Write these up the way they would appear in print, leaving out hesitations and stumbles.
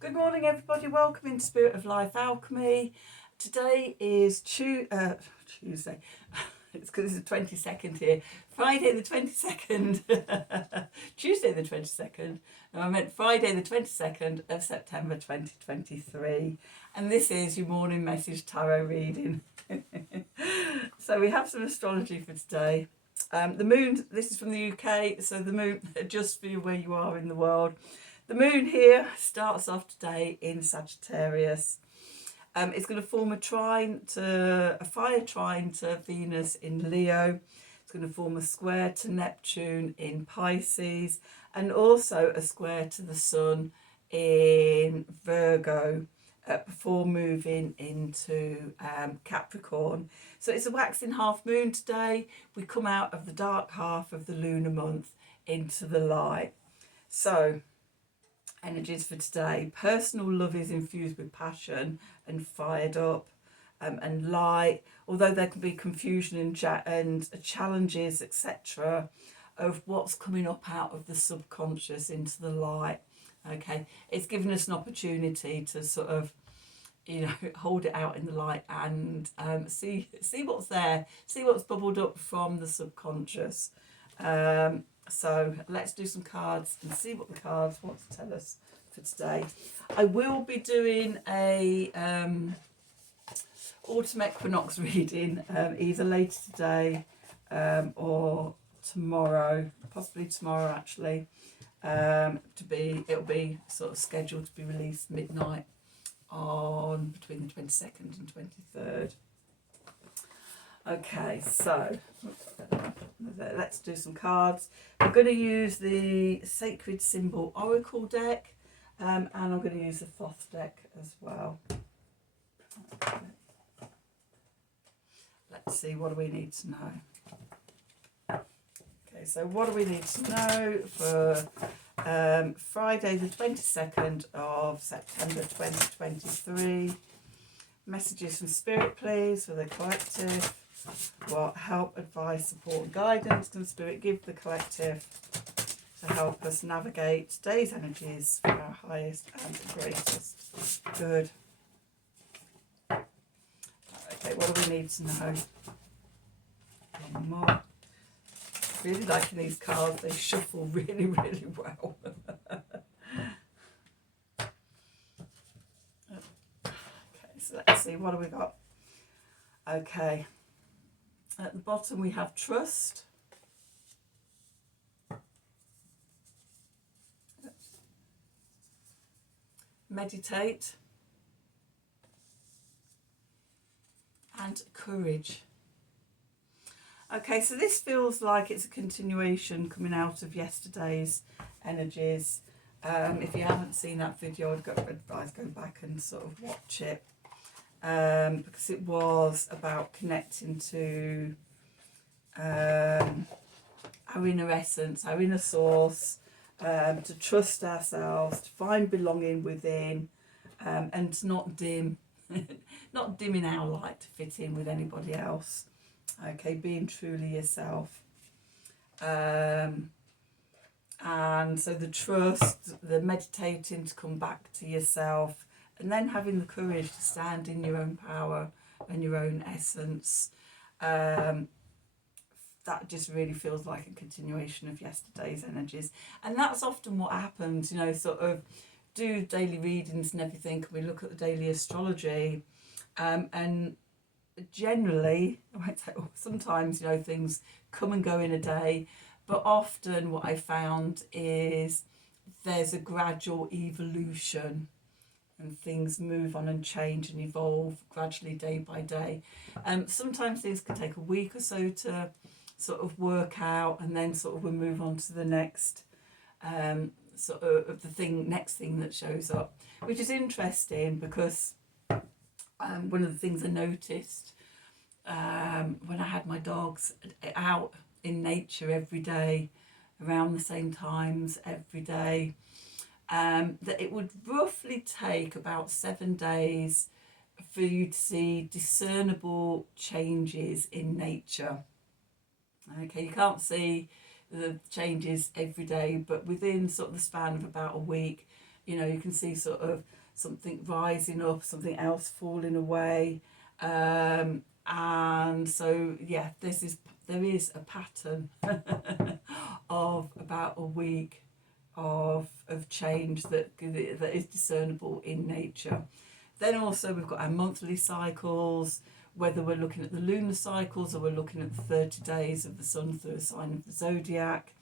Good morning, everybody. Welcome into Spirit of Life Alchemy. Today is Tuesday. It's because it's the 22nd here. Friday the 22nd. Tuesday the 22nd. No, I meant Friday the 22nd of September 2023. And this is your morning message tarot reading. So we have some astrology for today. The moon, this is from the UK, so the moon, just for you where you are in the world. The moon here starts off today in Sagittarius. It's going to form a fire trine to Venus in Leo. It's going to form a square to Neptune in Pisces, and also a square to the Sun in Virgo before moving into Capricorn. So it's a waxing half moon today. We come out of the dark half of the lunar month into the light. So energies for today: personal love is infused with passion and fired up, and light, although there can be confusion and challenges, etc., of what's coming up out of the subconscious into the light. Okay, it's given us an opportunity to sort of, hold it out in the light and see what's there, see what's bubbled up from the subconscious. So let's do some cards and see what the cards want to tell us for today. I will be doing a autumn equinox reading either later today or tomorrow, possibly tomorrow actually. It'll be sort of scheduled to be released midnight on between the 22nd and 23rd. Okay, so let's do some cards. I'm going to use the Sacred Symbol Oracle deck, and I'm going to use the Thoth deck as well. Okay. Let's see, what do we need to know? Okay, so what do we need to know for Friday the 22nd of September 2023? Messages from Spirit, please, for the collective. What help, advice, support, and guidance can Spirit give the collective to help us navigate today's energies for our highest and greatest good? Okay, what do we need to know? One more. Really liking these cards, they shuffle really, really well. Okay, so let's see, what have we got? Okay, at the bottom we have trust. Meditate. And courage. Okay, so this feels like it's a continuation coming out of yesterday's energies. If you haven't seen that video, I'd advise going back and sort of watch it, because it was about connecting to our inner essence, our inner source, to trust ourselves, to find belonging within, and to not dimming our light to fit in with anybody else. Okay, being truly yourself. And so the trust, the meditating to come back to yourself, and then having the courage to stand in your own power and your own essence. That just really feels like a continuation of yesterday's energies. And that's often what happens, sort of do daily readings and everything, and we look at the daily astrology, and generally, I won't say sometimes, things come and go in a day, but often what I found is there's a gradual evolution and things move on and change and evolve gradually day by day. Sometimes things can take a week or so to sort of work out, and then sort of we'll move on to the next sort of next thing that shows up, which is interesting because one of the things I noticed when I had my dogs out in nature every day, around the same times every day, that it would roughly take about 7 days for you to see discernible changes in nature. Okay, you can't see the changes every day, but within sort of the span of about a week, You know, you can see sort of something rising up, something else falling away. And so, yeah, there is a pattern of about a week of change that is discernible in nature. Then also we've got our monthly cycles, whether we're looking at the lunar cycles or we're looking at the 30 days of the sun through a sign of the zodiac.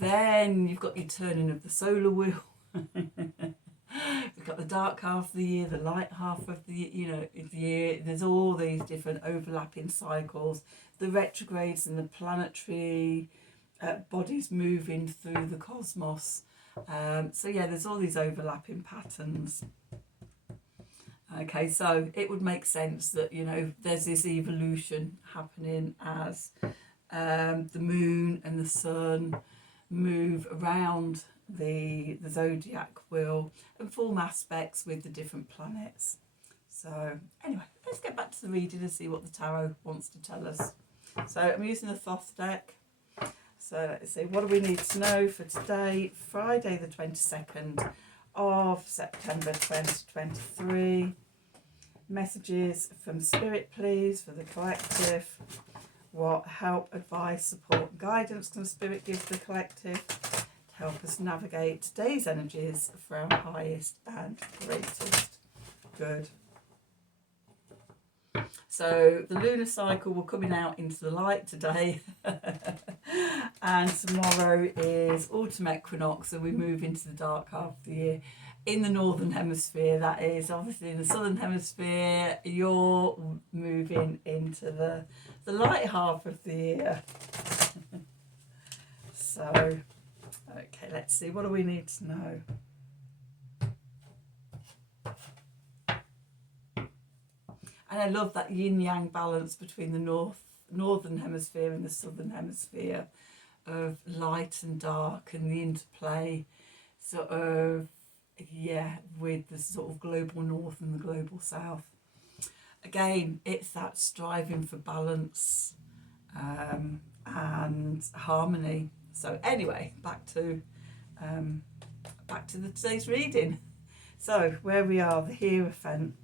Then you've got your turning of the solar wheel. We've got the dark half of the year, the light half of the year. There's all these different overlapping cycles, the retrogrades and the planetary bodies moving through the cosmos. So yeah, there's all these overlapping patterns. Okay, so it would make sense that, you know, there's this evolution happening as the moon and the sun move around the zodiac wheel and form aspects with the different planets. So anyway, let's get back to the reading and see what the tarot wants to tell us. So I'm using the Thoth deck. So let's see, what do we need to know for today, Friday the 22nd of September 2023. Messages from Spirit, please, for the collective. What help, advice, support, guidance can Spirit give the collective to help us navigate today's energies for our highest and greatest good? So the lunar cycle, we're coming out into the light today. And tomorrow is autumn equinox, so we move into the dark half of the year. In the northern hemisphere, that is. Obviously in the southern hemisphere, you're moving into the light half of the year. So, okay, let's see, what do we need to know? And I love that yin-yang balance between the northern hemisphere and the southern hemisphere, of light and dark, and the interplay sort of, yeah, with the sort of global north and the global south. Again, it's that striving for balance and harmony. So anyway, back to today's reading. So where we are, the Hierophant.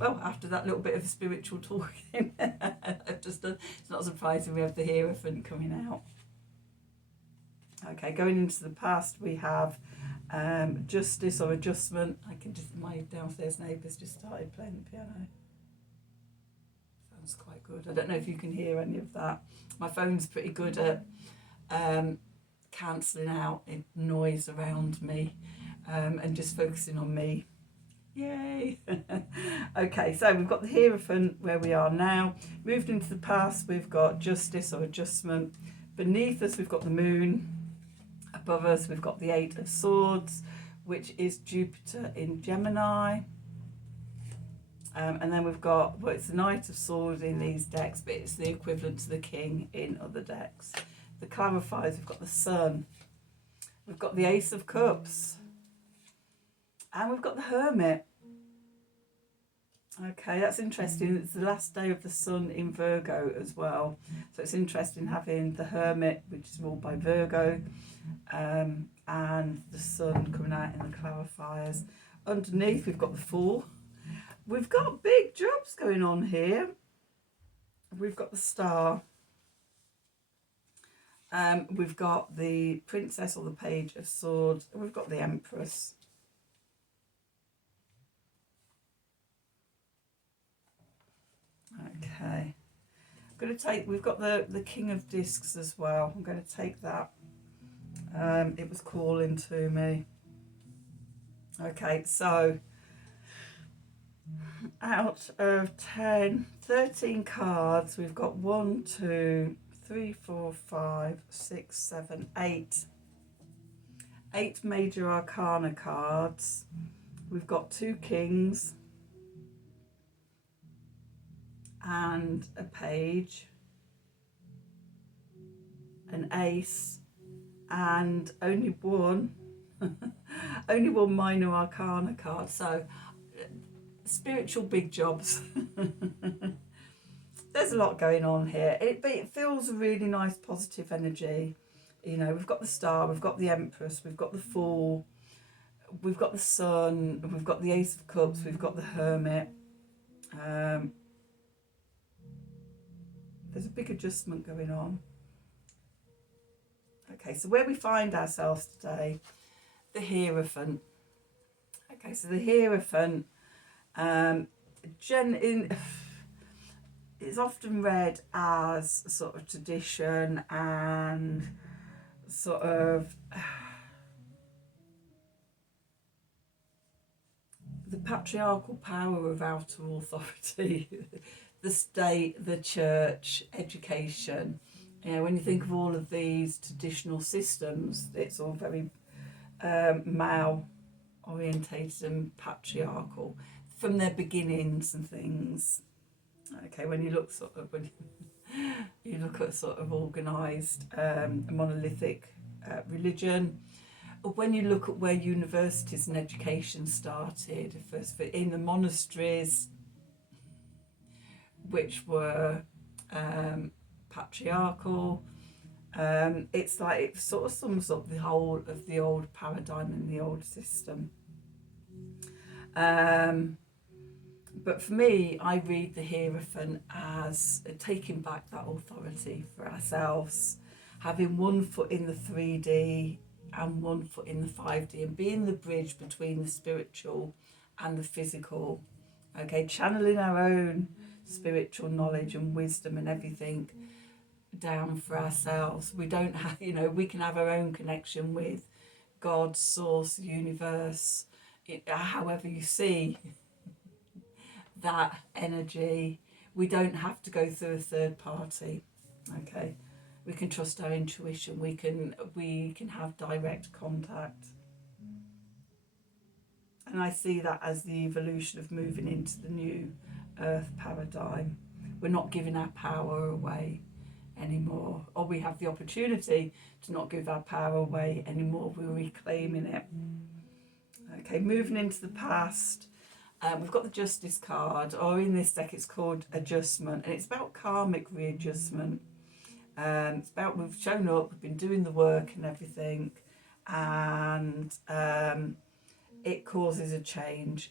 Well, after that little bit of spiritual talking, I've just done, it's not surprising we have the Hierophant coming out. Okay, going into the past, we have justice or adjustment. My downstairs neighbours just started playing the piano. Sounds quite good. I don't know if you can hear any of that. My phone's pretty good at cancelling out noise around me and just focusing on me. Yay! Okay, so we've got the Hierophant where we are now. Moved into the past, we've got justice or adjustment. Beneath us, we've got the moon. Above us, we've got the Eight of Swords, which is Jupiter in Gemini. And then we've got, well, it's the Knight of Swords in these decks, but it's the equivalent to the King in other decks. The clarifiers, we've got the Sun. We've got the Ace of Cups. And we've got the Hermit. Okay, that's interesting. It's the last day of the Sun in Virgo as well. So it's interesting having the Hermit, which is ruled by Virgo, and the Sun coming out in the clarifiers. Underneath, we've got the Fool. We've got big jobs going on here. We've got the Star. We've got the Princess or the Page of Swords. We've got the Empress. Okay, I'm going to take, we've got the King of Discs as well. I'm going to take that. It was calling to me. Okay, so out of 13 cards, we've got 1, 2, 3, 4, 5, 6, 7, 8. 8 major arcana cards. We've got 2 kings and a page, an ace, and only one minor arcana card. So spiritual big jobs. There's a lot going on here, but it feels a really nice positive energy. You know, we've got the Star, we've got the Empress, we've got the Fool, we've got the Sun, we've got the Ace of Cups, we've got the Hermit. There's a big adjustment going on. Okay, so where we find ourselves today, the Hierophant. Okay, so the Hierophant it's often read as sort of tradition and sort of the patriarchal power of outer authority, the state, the church, education. You know, when you think of all of these traditional systems, it's all very male orientated and patriarchal from their beginnings and things. Okay, when you look when you look at sort of organised monolithic religion, or when you look at where universities and education started, first in the monasteries, which were patriarchal, it's like it sort of sums up the whole of the old paradigm and the old system. But for me, I read the Hierophant as taking back that authority for ourselves, having one foot in the 3D and one foot in the 5D, and being the bridge between the spiritual and the physical. Okay, channeling our own spiritual knowledge and wisdom and everything down for ourselves. We don't have, you know, we can have our own connection with God, source, universe, however you see that energy. We don't have to go through a third party. Okay, we can trust our intuition. We can have direct contact, and I see that as the evolution of moving into the new earth paradigm. We're not giving our power away anymore, or we have the opportunity to not give our power away anymore. We're reclaiming it. Okay, moving into the past. We've got the Justice card, or in this deck it's called Adjustment, and it's about karmic readjustment. It's about we've shown up, we've been doing the work and everything, and it causes a change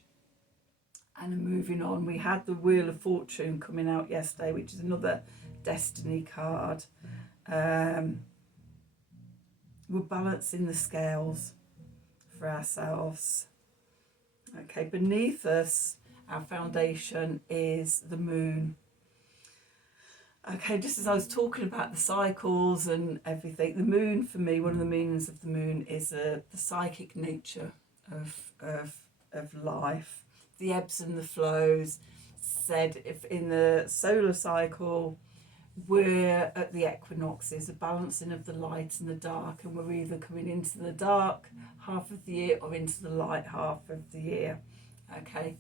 and moving on. We had the Wheel of Fortune coming out yesterday, which is another destiny card. We're balancing the scales for ourselves. Okay, beneath us, our foundation is the moon. Okay, just as I was talking about the cycles and everything, the moon for me, one of the meanings of the moon is the psychic nature of life, the ebbs and the flows. Said if in the solar cycle, we're at the equinoxes, a balancing of the light and the dark, and we're either coming into the dark half of the year or into the light half of the year. Okay,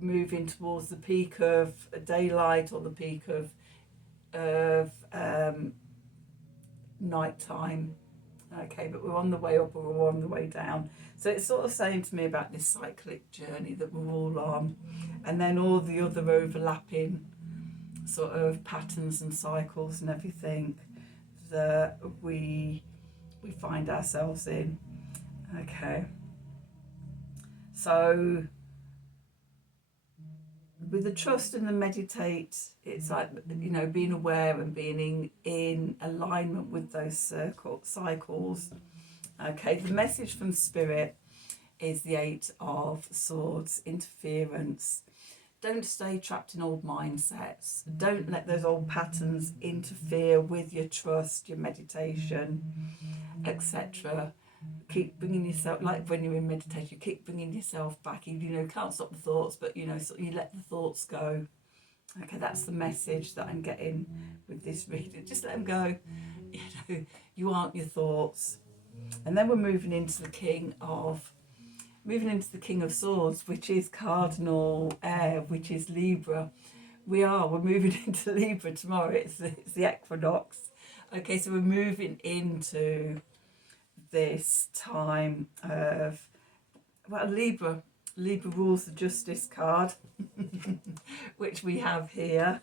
moving towards the peak of daylight or the peak of nighttime. Okay, but we're on the way up or we're on the way down. So it's sort of saying to me about this cyclic journey that we're all on, and then all the other overlapping sort of patterns and cycles and everything that we find ourselves in. Okay, so with the trust and the meditate, it's like, you know, being aware and being in alignment with those cycles. Okay, the message from Spirit is the 8 of Swords, interference. Don't stay trapped in old mindsets. Don't let those old patterns interfere with your trust, your meditation, etc. Keep bringing yourself, like when you're in meditation, you keep bringing yourself back. You know, can't stop the thoughts, but you know, so you let the thoughts go. Okay, that's the message that I'm getting with this reading. Just let them go. You know, you aren't your thoughts. And then we're moving into the King of Swords, which is cardinal air, which is Libra. We're moving into Libra tomorrow. It's the equinox. Okay, so we're moving into this time of, well, Libra Libra rules the Justice card, which we have here,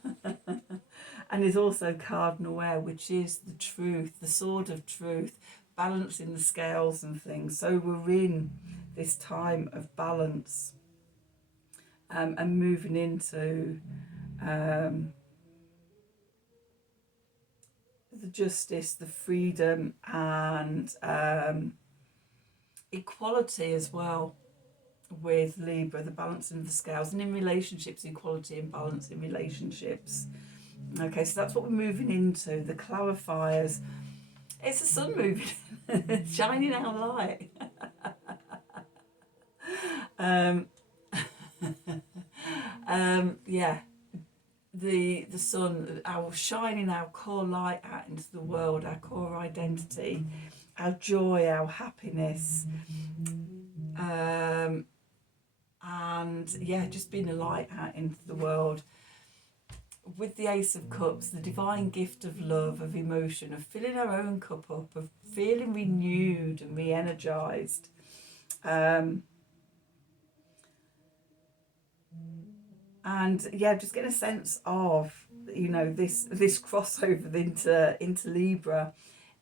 and is also Cardinal Air, which is the truth, the sword of truth, balancing the scales and things. So we're in this time of balance, and moving into the justice, the freedom, and equality as well with Libra, the balancing of the scales, and in relationships, equality and balance in relationships. Okay, so that's what we're moving into, the clarifiers. It's the sun moving, shining our light. Yeah, the sun, our shining our core light out into the world, our core identity, our joy, our happiness, and yeah, just being a light out into the world. With the Ace of Cups, the divine gift of love, of emotion, of filling our own cup up, of feeling renewed and re-energized. And yeah, just get a sense of, you know, this crossover into Libra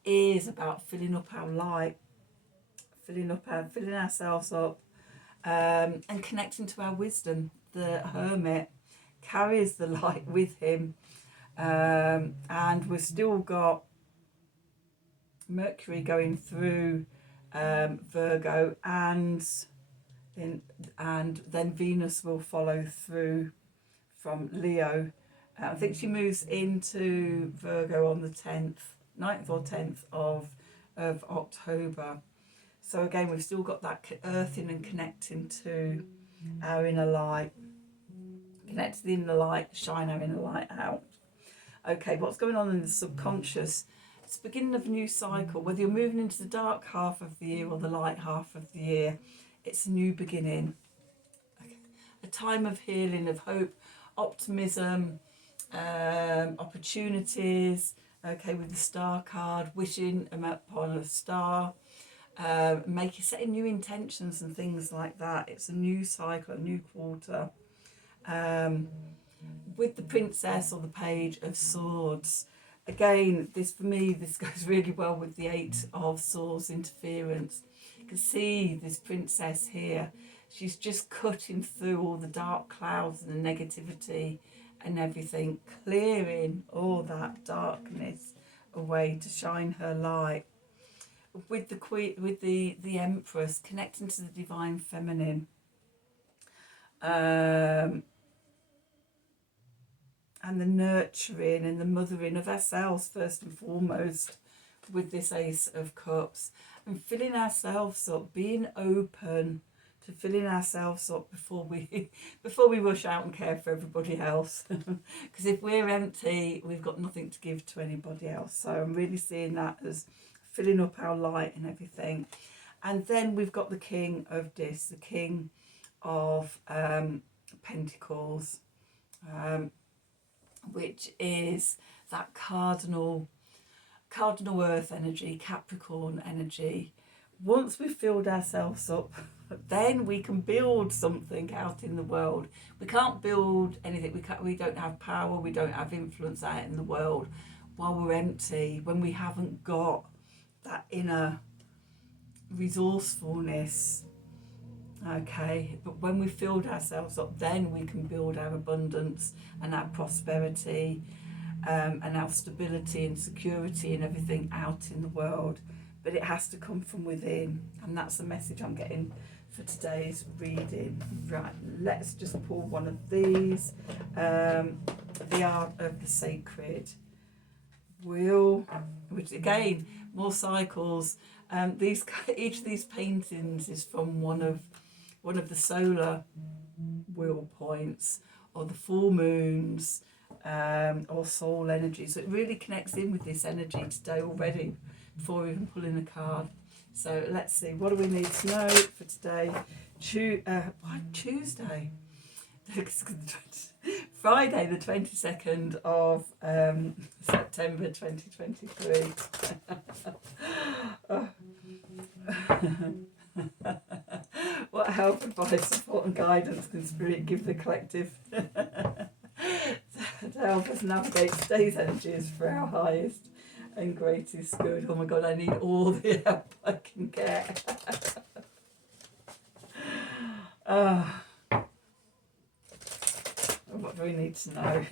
is about filling up our light, filling ourselves up, and connecting to our wisdom. The Hermit carries the light with him, and we've still got Mercury going through Virgo, and then Venus will follow through from Leo. I think she moves into Virgo on the 9th or 10th of October. So again, we've still got that earthing and connecting to our inner light. Connect to the inner light, shine our inner light out. Okay, what's going on in the subconscious? It's the beginning of a new cycle. Whether you're moving into the dark half of the year or the light half of the year, it's a new beginning. A time of healing, of hope, optimism, opportunities. Okay, with the star card, wishing upon a star, setting new intentions and things like that. It's a new cycle, a new quarter. With the Princess or the Page of Swords, again, this goes really well with the Eight of Swords interference. You can see this princess here. She's just cutting through all the dark clouds and the negativity and everything, clearing all that darkness away to shine her light. With the Queen, with the Empress, connecting to the divine feminine, and the nurturing and the mothering of ourselves first and foremost, with this Ace of Cups, and filling ourselves up, being open to filling ourselves up before we rush out and care for everybody else. Because if we're empty, we've got nothing to give to anybody else. So I'm really seeing that as filling up our light and everything. And then we've got the King of Discs, the King of Pentacles, which is that cardinal earth energy, Capricorn energy. Once we've filled ourselves up, then we can build something out in the world. We can't build anything. We don't have power. We don't have influence out in the world while we're empty, when we haven't got that inner resourcefulness. Okay, but when we filled ourselves up, then we can build our abundance and our prosperity, and our stability and security and everything out in the world. But it has to come from within, and that's the message I'm getting for today's reading. Right, let's just pull one of these. The Art of the Sacred Wheel, which again, more cycles. Each of these paintings is from one of the solar wheel points, or the full moons, or soul energy. So it really connects in with this energy today already, before even pulling a card. So let's see, what do we need to know for today? Tuesday? Friday the 22nd of September 2023. What What help, advice, support and guidance can Spirit give the collective to help us navigate today's energies for our highest and greatest good? Oh my God, I need all the help I can get. What do we need to know?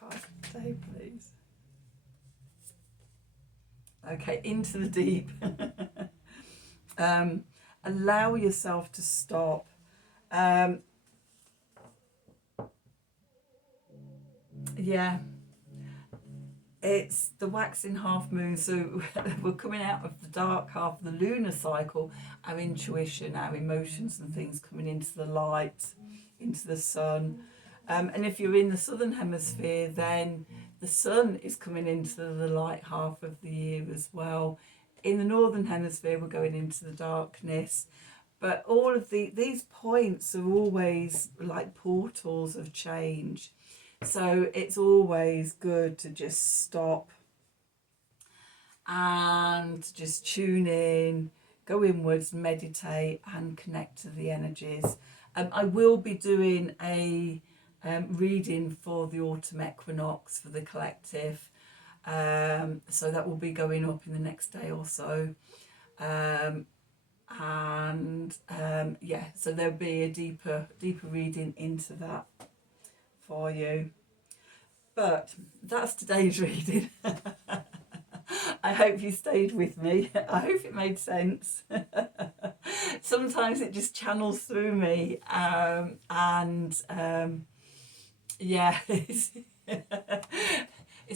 Card today, please. Okay, into the deep. Allow yourself to stop. Yeah, it's the waxing half moon, so we're coming out of the dark half of the lunar cycle, our intuition, our emotions and things coming into the light, into the sun. And if you're in the southern hemisphere, then the sun is coming into the light half of the year as well. In the northern hemisphere, we're going into the darkness. But all of these points are always like portals of change. So it's always good to just stop and just tune in, go inwards, meditate and connect to the energies. I will be doing a reading for the autumn equinox for the collective. So that will be going up in the next day or so. Yeah, so there'll be a deeper reading into that for you. But that's today's reading. I hope you stayed with me. I hope it made sense. Sometimes it just channels through me, yeah, it's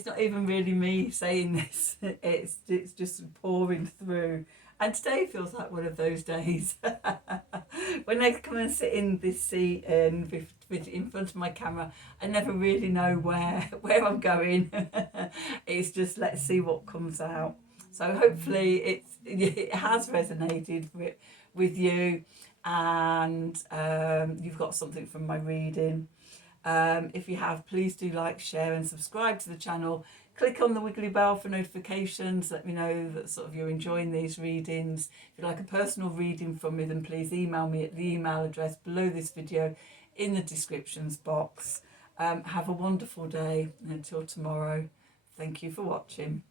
not even really me saying this. It's just pouring through. And today feels like one of those days. When I come and sit in this seat and in front of my camera, I never really know where I'm going. It's just let's see what comes out. So hopefully it has resonated with you, and you've got something from my reading. If you have, please do like, share and subscribe to the channel. Click on the wiggly bell for notifications. Let me know that sort of you're enjoying these readings. If you'd like a personal reading from me, then please email me at the email address below this video in the descriptions box. Have a wonderful day, and until tomorrow, thank you for watching.